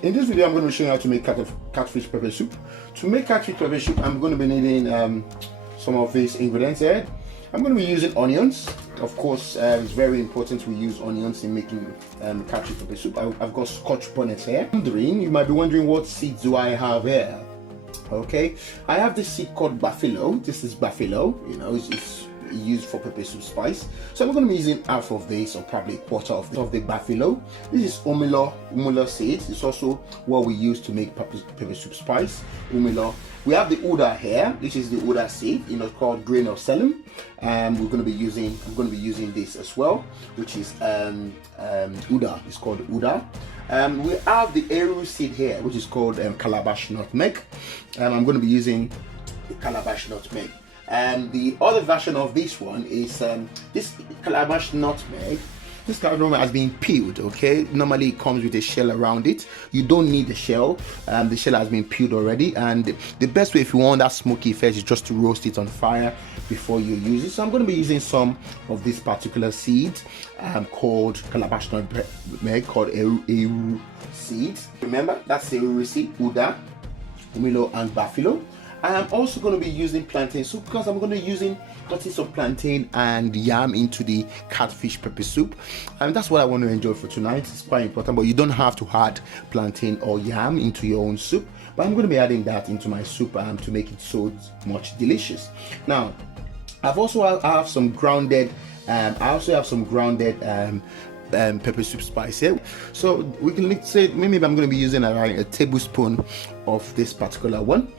In this video, I'm going to show you how to make catfish pepper soup. To make catfish pepper soup, I'm going to be needing some of these ingredients here. I'm going to be using onions. Of course, it's very important we use onions in making catfish pepper soup. I've got scotch bonnets here. You might be wondering what seeds do I have here. Okay, I have this seed called buffalo. This is buffalo. You know, it's used for pepper soup spice. So I'm going to be using half of this, or probably a quarter of the buffalo. This is umilo seeds. It's also what we use to make pepper soup spice. Umilo. We have the uda here. This is the uda seed, called grain of selim. I'm going to be using this as well, which is uda. It's called uda. We have the eru seed here, which is called calabash nutmeg. I'm going to be using the calabash nutmeg. The other version of this one is this calabash nutmeg. This calabash nutmeg has been peeled. Okay, normally it comes with a shell around it. You don't need the shell. The shell has been peeled already, and the best way if you want that smoky effect is just to roast it on fire before you use it. So I'm going to be using some of this particular seed called calabash nutmeg, called eru seeds. Remember, that's the eru seed, uda, umilo, and buffalo. I'm also going to be using plantain soup because I'm going to be using cuttings of plantain and yam into the catfish pepper soup, and that's what I want to enjoy for tonight. It's quite important, but you don't have to add plantain or yam into your own soup, but I'm going to be adding that into my soup to make it so much delicious. Now, I have some grounded pepper soup spice here. So we can say maybe I'm going to be using around a tablespoon of this particular one.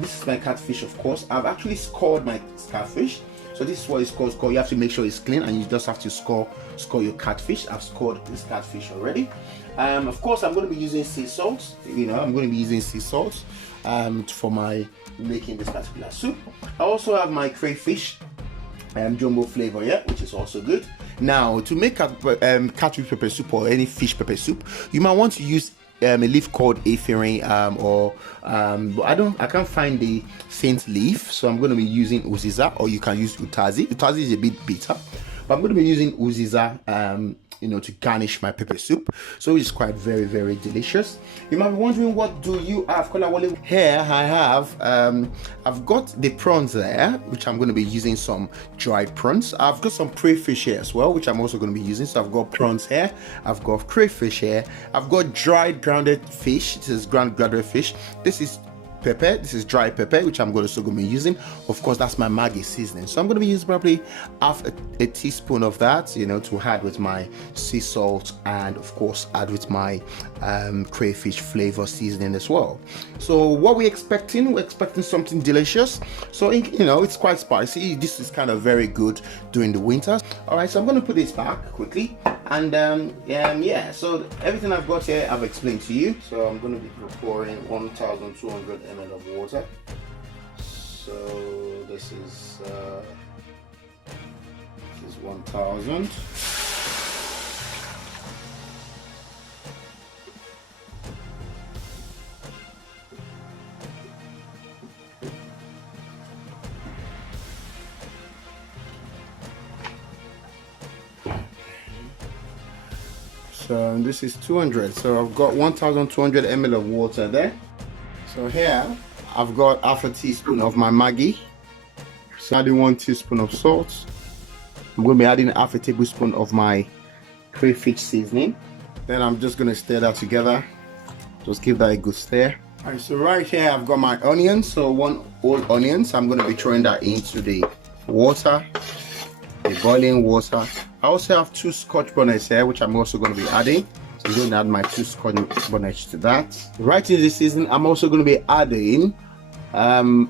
This is my catfish, of course. I've actually scored my catfish. So this is what it's called. You have to make sure it's clean, and you just have to score your catfish. I've scored this catfish already. Of course, I'm going to be using sea salt. I'm going to be using sea salt for my making this particular soup. I also have my crayfish jumbo flavor here, which is also good. Now, to make catfish pepper soup or any fish pepper soup, you might want to use a leaf called efirin, but I can't find the saint leaf, so I'm going to be using uziza, or you can use utazi. Utazi is a bit bitter, but I'm going to be using uziza to garnish my pepper soup, so it's quite very, very delicious. You might be wondering, what do you have? Here I have I've got the prawns there, which I'm going to be using some dried prawns. I've got some crayfish here as well, which I'm also going to be using. So I've got prawns here, I've got crayfish here, I've got dried grounded fish. This is grounded fish. This is pepper. This is dry pepper, which I'm also going to be using. Of course, that's my Maggi seasoning. So I'm going to be using probably half a teaspoon of that, to add with my sea salt, and of course add with my crayfish flavor seasoning as well. So what we're expecting something delicious. So it's quite spicy. This is kind of very good during the winters. All right, so I'm going to put this back quickly, and yeah. So everything I've got here, I've explained to you. So I'm going to be pouring 1,200 ml of water. So this is 1,000. So this is 200. So I've got 1,200 ml of water there. So here I've got half a teaspoon of my Maggi. So adding 1 teaspoon of salt. I'm going to be adding half a tablespoon of my crayfish seasoning. Then I'm just going to stir that together. Just give that a good stir. Alright, so right here I've got my onions. So 1 whole onion. So I'm going to be throwing that into the water, the boiling water. I also have 2 scotch bonnets here, which I'm also going to be adding. So I'm going to add my 2 scotch bonnets to that. Right in the season, I'm also going to be adding 1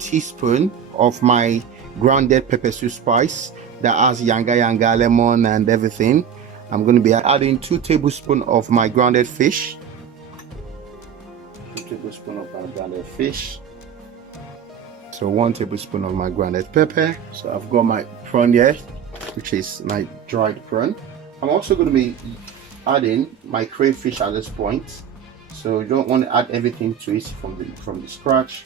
teaspoon of my grounded pepper soup spice that has yanga, lemon, and everything. I'm going to be adding 2 tablespoons of my grounded fish. 2 tablespoons of my grounded fish. So 1 tablespoon of my grounded pepper. So I've got my prawn here, which is my dried prawn. I'm also going to be adding my crayfish at this point. So you don't want to add everything to it from the scratch.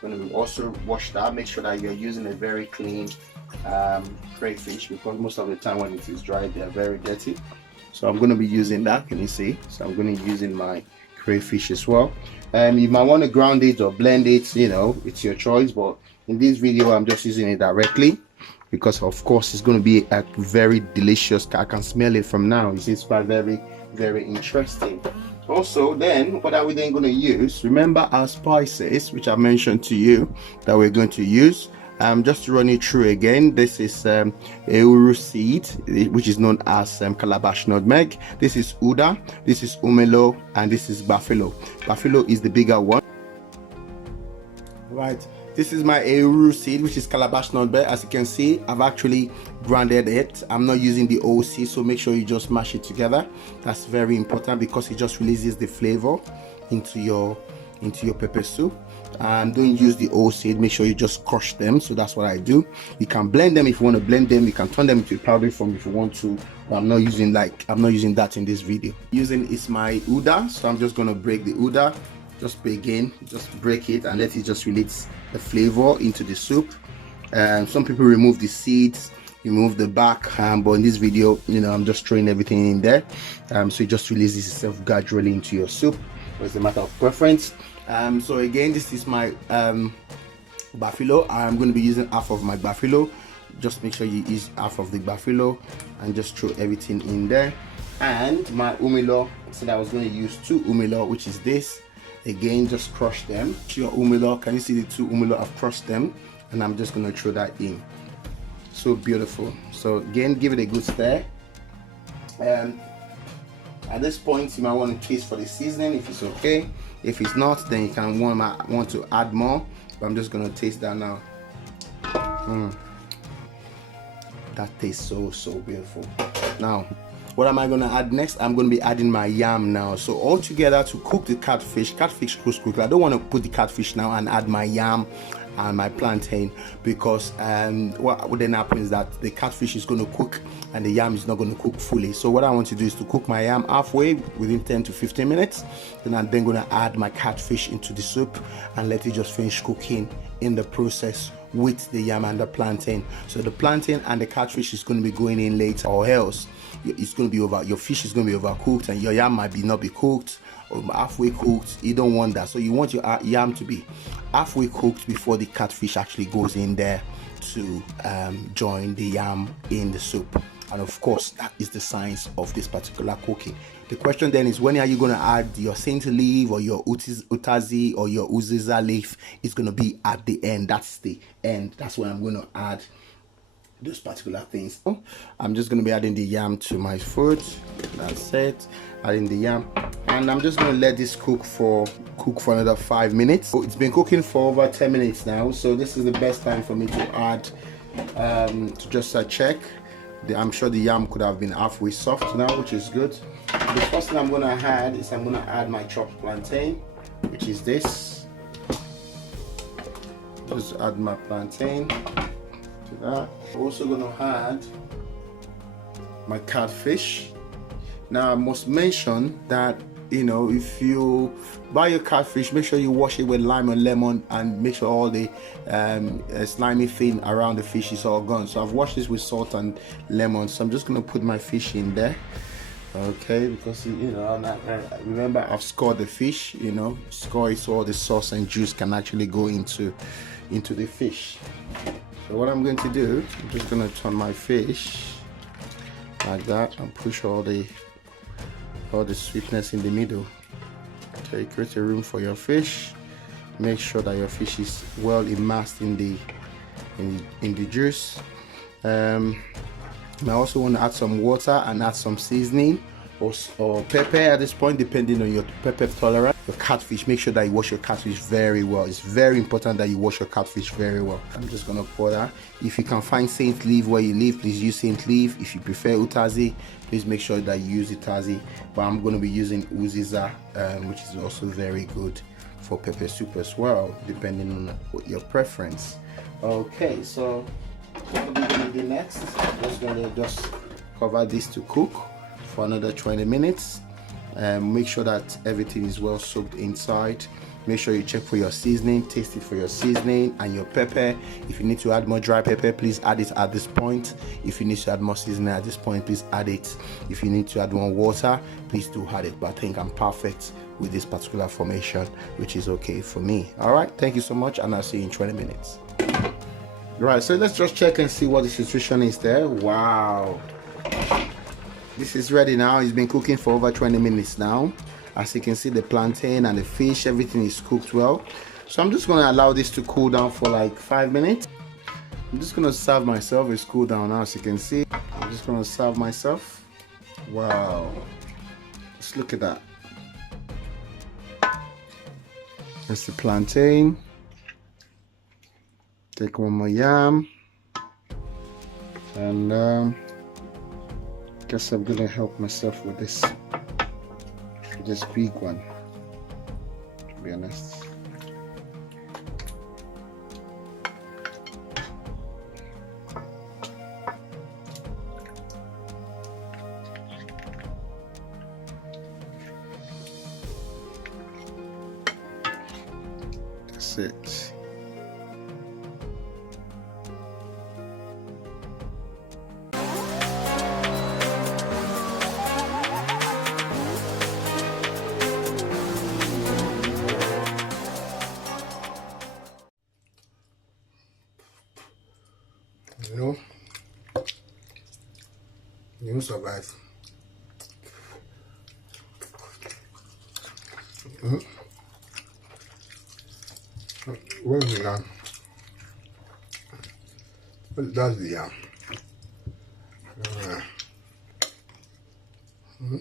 You're going to also wash that. Make sure that you're using a very clean crayfish, because most of the time when it is dry, they are very dirty. So I'm going to be using that. Can you see? So I'm going to be using my crayfish as well. You might want to ground it or blend it, you know, it's your choice, but in this video I'm just using it directly because of course it's going to be a very delicious. I can smell it from now. It's quite very interesting. Also, then what are we then going to use? Remember our spices which I mentioned to you that we're going to use. Just to run it through again, this is euro seed, which is known as calabash nutmeg. This is uda, this is umelo, and this is buffalo. Buffalo is the bigger one. Right, this is my euro seed, which is calabash nutmeg. As you can see, I've actually grounded it. I'm not using the old seed, so make sure you just mash it together. That's very important because it just releases the flavor into your pepper soup. Don't use the old seed, make sure you just crush them. So that's what I do. You can blend them if you want to blend them, you can turn them into a powder form if you want to, but I'm not using that in this video. Using is my uda, so I'm just going to break the uda. Just break it and let it just release the flavor into the soup. Some people remove the seeds, remove the back, but in this video, you know, I'm just throwing everything in there, so it just releases itself gradually into your soup. It's a matter of preference. So again, this is my buffalo. I'm going to be using half of my buffalo. Just make sure you use half of the buffalo and just throw everything in there. And my umilo, so I was going to use 2 umilo, which is this. Again, just crush them. Your umilo, can you see the 2 umilo? I've crushed them and I'm just going to throw that in. So beautiful. So again, give it a good stir. At this point, you might want to taste for the seasoning if it's okay. If it's not, then you can want to add more. But I'm just going to taste that now. That tastes so beautiful. Now, what am I going to add next? I'm going to be adding my yam now. So all together to cook the catfish cooks quickly. I don't want to put the catfish now and add my yam and my plantain, because what then happens is that the catfish is going to cook and the yam is not going to cook fully. So what I want to do is to cook my yam halfway within 10 to 15 minutes. Then I'm then going to add my catfish into the soup and let it just finish cooking in the process with the yam and the plantain. So the plantain and the catfish is going to be going in later, or else it's going to be your fish is going to be overcooked and your yam might not be cooked or halfway cooked. You don't want that. So you want your yam to be halfway cooked before the catfish actually goes in there to join the yam in the soup. And of course, that is the science of this particular cooking. The question then is, when are you going to add your saint leaf or your utazi or your uziza leaf? It's going to be at the end. That's the end. That's when I'm going to add those particular things. I'm just going to be adding the yam to my food. That's it. Adding the yam, and I'm just going to let this cook for another 5 minutes. So it's been cooking for over 10 minutes now, so this is the best time for me to add to just check. I'm sure the yam could have been halfway soft now, which is good. The first thing I'm going to add is I'm going to add my chopped plantain, which is this. Just add my plantain to that. I'm also going to add my catfish. Now I must mention that, you know, if you buy your catfish, make sure you wash it with lime and lemon and make sure all the slimy thing around the fish is all gone. So I've washed this with salt and lemon, so I'm just going to put my fish in there. Okay, because you know, remember I've scored the fish, you know, score it so all the sauce and juice can actually go into the fish. So what I'm going to do, I'm just going to turn my fish like that and push all the sweetness in the middle. Okay, create a room for your fish. Make sure that your fish is well immersed in the juice. I also want to add some water and add some seasoning or pepper at this point, depending on your pepper tolerance. Your catfish, make sure that you wash your catfish very well. It's very important that you wash your catfish very well. I'm just gonna pour that. If you can find saint leaf where you live, please use saint leaf. If you prefer utazi, please make sure that you use utazi. But I'm gonna be using uziza, which is also very good for pepper soup as well, depending on your preference. Okay, so what we're gonna do next, I'm just gonna cover this to cook for another 20 minutes. Make sure that everything is well soaked inside Make sure you check for your seasoning, taste it for your seasoning and your pepper. If you need to add more dry pepper, please add it at this point. If you need to add more seasoning at this point, please add it. If you need to add more water, please do add it. But I think I'm perfect with this particular formation, which is okay for me. All right, thank you so much, and I'll see you in 20 minutes. Right, so let's just check and see what the situation is there. Wow, this is ready now. It's been cooking for over 20 minutes now. As you can see, the plantain and the fish, everything is cooked well. So I'm just going to allow this to cool down for like 5 minutes. I'm just going to serve myself. It's cooled down now, as you can see. I'm just going to serve myself. Wow, just look at that. That's the plantain. Take one more yam. And guess I'm gonna help myself with this big one, to be honest. That's it. You survive. Where's the yam? That's the yam.